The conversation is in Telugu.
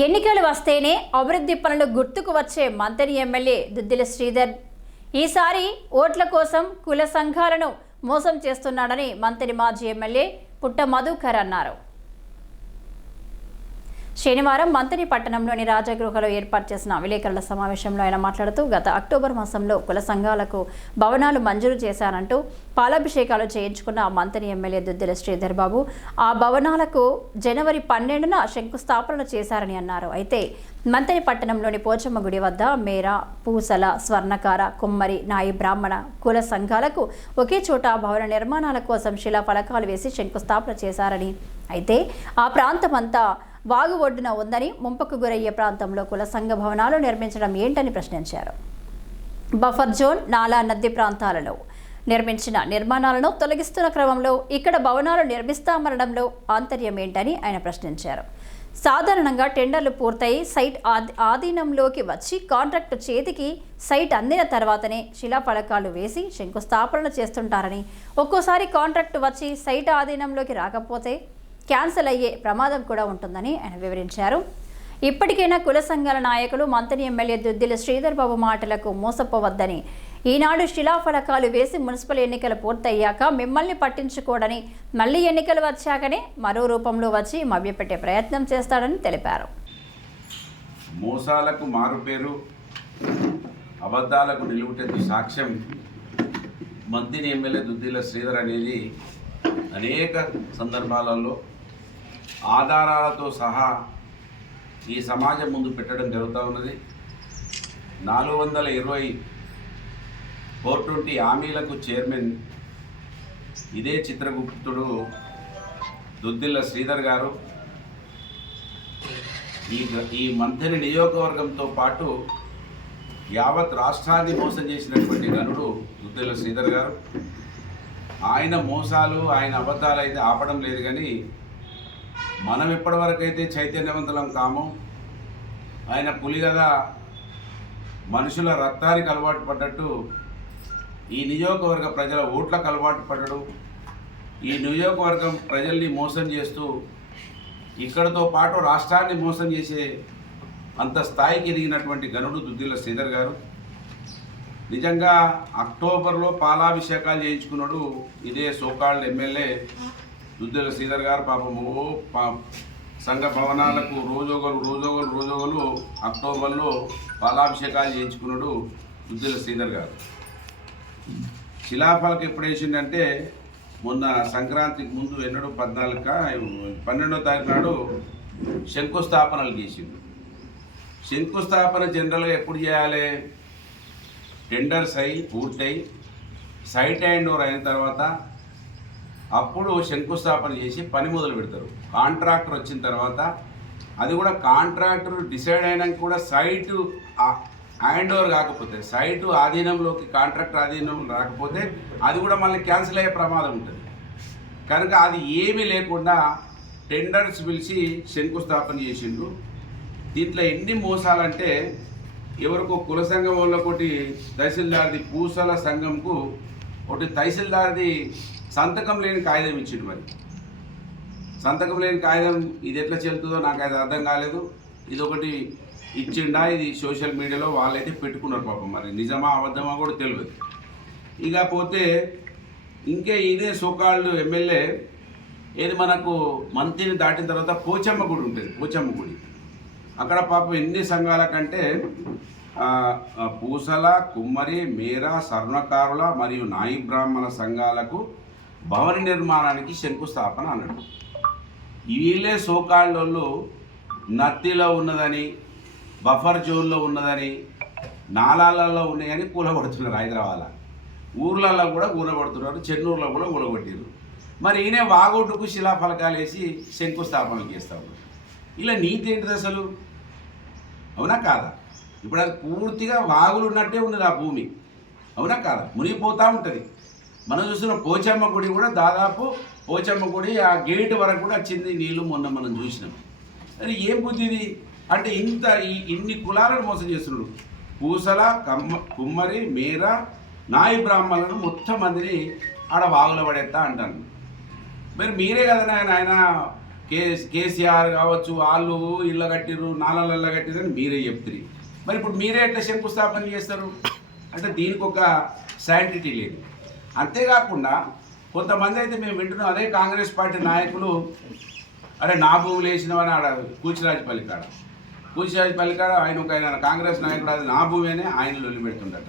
ఎన్నికలు వస్తేనే అభివృద్ధి పనులు గుర్తుకు వచ్చే మంత్రి ఎమ్మెల్యే దుద్దిల శ్రీధర్ ఈసారి ఓట్ల కోసం కుల సంఘాలను మోసం చేస్తున్నాడని మంత్రి మాజీ ఎమ్మెల్యే పుట్ట మధుకర్ అన్నారు. శనివారం మంత్రి పట్టణంలోని రాజగృహలో ఏర్పాటు చేసిన విలేకరుల సమావేశంలో ఆయన మాట్లాడుతూ గత అక్టోబర్ మాసంలో కుల సంఘాలకు భవనాలు మంజూరు చేశారంటూ పాలాభిషేకాలు చేయించుకున్న మంత్రి ఎమ్మెల్యే దుద్దిల శ్రీధర్ బాబు ఆ భవనాలకు జనవరి 12న శంకుస్థాపన చేశారని అన్నారు. అయితే మంత్రి పట్టణంలోని పోచమ్మ గుడి వద్ద మేరా, పూసల, స్వర్ణకార, కుమ్మరి, నాయి బ్రాహ్మణ కుల సంఘాలకు ఒకే చోట భవన నిర్మాణాల కోసం శిలా ఫలకాలు వేసి శంకుస్థాపన చేశారని, అయితే ఆ ప్రాంతమంతా వాగు ఒడ్డున ఉందని, ముంపుకు గురయ్యే ప్రాంతంలో కుల సంఘ భవనాలు నిర్మించడం ఏంటని ప్రశ్నించారు. బఫర్ జోన్, నాలా, నది ప్రాంతాలలో నిర్మించిన నిర్మాణాలను తొలగిస్తున్న క్రమంలో ఇక్కడ భవనాలు నిర్మిస్తామనడంలో ఆంతర్యం ఏంటని ఆయన ప్రశ్నించారు. సాధారణంగా టెండర్లు పూర్తయి సైట్ ఆధీనంలోకి వచ్చి కాంట్రాక్టు చేతికి సైట్ అందిన తర్వాతనే శిలాఫలకాలు వేసి శంకుస్థాపనలు చేస్తుంటారని, ఒక్కోసారి కాంట్రాక్టు వచ్చి సైట్ ఆధీనంలోకి రాకపోతే క్యాన్సిల్ అయ్యే ప్రమాదం కూడా ఉంటుందని ఆయన వివరించారు. ఇప్పటికైనా కుల సంఘాల నాయకులు మంత్రి ఎమ్మెల్యే దుద్దిల శ్రీధర్ బాబు మాటలకు మోసపోవద్దని, ఈనాడు శిలాఫలకాలు వేసి మున్సిపల్ ఎన్నికలు పూర్తయ్యాక మిమ్మల్ని పట్టించుకోడని, మళ్లీ ఎన్నికలు వచ్చాకనే మరో రూపంలో వచ్చి మభ్యపెట్టే ప్రయత్నం చేస్తాడని తెలిపారు. మోసాలకు మారుపేరు, అబద్ధాలకు నిలువుటెత్తు సాక్ష్యం మంత్రి ఎమ్మెల్యే దుద్దిల శ్రీధర్ అనేది అనేక సందర్భాలలో ఆధారాలతో సహా ఈ సమాజం ముందు పెట్టడం జరుగుతూ ఉన్నది. 420 420 హామీలకు చైర్మన్ ఇదే చిత్రగుప్తుడు దుద్దిల్ల శ్రీధర్ గారు ఈ మంత్రి నియోజకవర్గంతో పాటు యావత్ రాష్ట్రాన్ని మోసం చేసినటువంటి గనుడు దుద్దిల్ల శ్రీధర్ గారు. ఆయన మోసాలు, ఆయన అబద్ధాలు అయితే ఆపడం లేదు, కానీ మనం ఇప్పటివరకైతే చైతన్యవంతులం కాము. ఆయన పులిగదా మనుషుల రక్తానికి అలవాటు పడ్డట్టు ఈ నియోజకవర్గ ప్రజల ఓట్లకు అలవాటు పడ్డడు. ఈ నియోజకవర్గం ప్రజల్ని మోసం చేస్తూ ఇక్కడతో పాటు రాష్ట్రాన్ని మోసం చేసే అంత స్థాయికి ఎదిగినటువంటి గనుడు దుద్దిల్ల శ్రీధర్ గారు. నిజంగా అక్టోబర్లో పాలాభిషేకాలు చేయించుకున్నాడు ఇదే సోకాల్డ్ ఎమ్మెల్యే దుద్దిల్ల శ్రీధర్ గారు. పాపం సంఘ భవనాలకు రోజొగలు అక్టోబర్లో పాలాభిషేకాలు చేయించుకున్నాడు దుద్దిల్ల శ్రీధర్ గారు. శిలాఫలకం ఎప్పుడు వేసిండంటే మొన్న సంక్రాంతికి ముందు 12వ తారీఖు నాడు శంకుస్థాపనలు చేసిండు. శంకుస్థాపన జనరల్గా ఎప్పుడు చేయాలి? టెండర్స్ అయి పూర్తయి సైట్ హ్యాండ్ ఓవర్ అయిన తర్వాత అప్పుడు శంకుస్థాపన చేసి పని మొదలు పెడతారు. కాంట్రాక్టర్ వచ్చిన తర్వాత అది కూడా కాంట్రాక్టర్ డిసైడ్ అయినాక కూడా సైటు హ్యాండ్ ఓవర్ కాకపోతే, సైటు ఆధీనంలోకి కాంట్రాక్టర్ ఆధీనం రాకపోతే అది కూడా మళ్ళీ క్యాన్సిల్ అయ్యే ప్రమాదం ఉంటుంది. కనుక అది ఏమీ లేకుండా టెండర్స్ పిలిచి శంకుస్థాపన చేసిండు. దీంట్లో ఎన్ని మోసాలంటే, ఎవరికో కుల సంఘం వాళ్ళకొకటి తహసీల్దార్ది, పూసల సంఘంకు ఒకటి తహసీల్దార్ది సంతకం లేని కాగితం ఇచ్చిండు. మరి సంతకం లేని కాగితం ఇది ఎట్లా చెల్తుందో నాకు అది అర్థం కాలేదు. ఇది ఒకటి ఇచ్చిండా, ఇది సోషల్ మీడియాలో వాళ్ళైతే పెట్టుకున్నారు పాపం. మరి నిజమా అబద్ధమా కూడా తెలియదు. ఇకపోతే ఇంకే ఇదే సోకాల్డ్ ఎమ్మెల్యే ఏది మనకు మంత్రిని దాటిన తర్వాత పోచమ్మ గుడి ఉంటుంది. పోచమ్మ గుడి అక్కడ పాపం ఎన్ని సంఘాల కంటే పూసల, కుమ్మరి, మేర, స్వర్ణకారుల మరియు నాయి బ్రాహ్మణ సంఘాలకు భవన నిర్మాణానికి శంకుస్థాపన అన్నాడు. వీళ్ళే సోకాళ్ళు నత్తిలో ఉన్నదని, బఫర్ జోన్లో ఉన్నదని, నాలాలలో ఉన్నాయని కూలగొడుతున్నారు. హైదరాబాద్లో ఊర్లలో కూడా కూలగొడుతున్నారు, చెన్నూరులో కూడా కూలగొట్టారు. మరి ఈయన వాగొట్టుకు శిలాఫలకాలు వేసి శంకుస్థాపనలు చేస్తారు. ఇలా నీతి ఏంటిది అసలు? అవునా కాదా? ఇప్పుడు అది పూర్తిగా వాగులు ఉన్నట్టే ఉన్నది ఆ భూమి. అవునా కాదా? మునిగిపోతూ ఉంటుంది. మనం చూస్తున్న పోచమ్మ గుడి కూడా దాదాపు పోచమ్మ గుడి ఆ గేటు వరకు కూడా వచ్చింది నీళ్ళు. మొన్న మనం చూసినాం. అది ఏం బుద్ధి ఇది అంటే? ఇన్ని కులాలను మోసం చేస్తున్నాడు. పూసల, కుమ్మరి, మేర, నాయి బ్రాహ్మణులను మొత్తం మందిని ఆడ వాగుల పడేస్తా అంటాను. మరి మీరే కదా ఆయన కేసీఆర్ కావచ్చు, వాళ్ళు ఇళ్ళ కట్టిర్రు, నాలల్ల కట్టిర్రు అని మీరే చెప్తారు. మరి ఇప్పుడు మీరే ఎట్లా శంకుస్థాపన చేస్తారు అంటే దీనికి ఒక శాంటిటీ లేదు. అంతేకాకుండా కొంతమంది అయితే మేము వింటున్నాం, అదే కాంగ్రెస్ పార్టీ నాయకులు, అరే నా భూములు వేసినవని ఆడ కూచిరాజపల్లి కాడ ఆయన ఒక కాంగ్రెస్ నాయకుడు, అది నా భూమి అని ఆయన లొల్లి పెడుతుండట.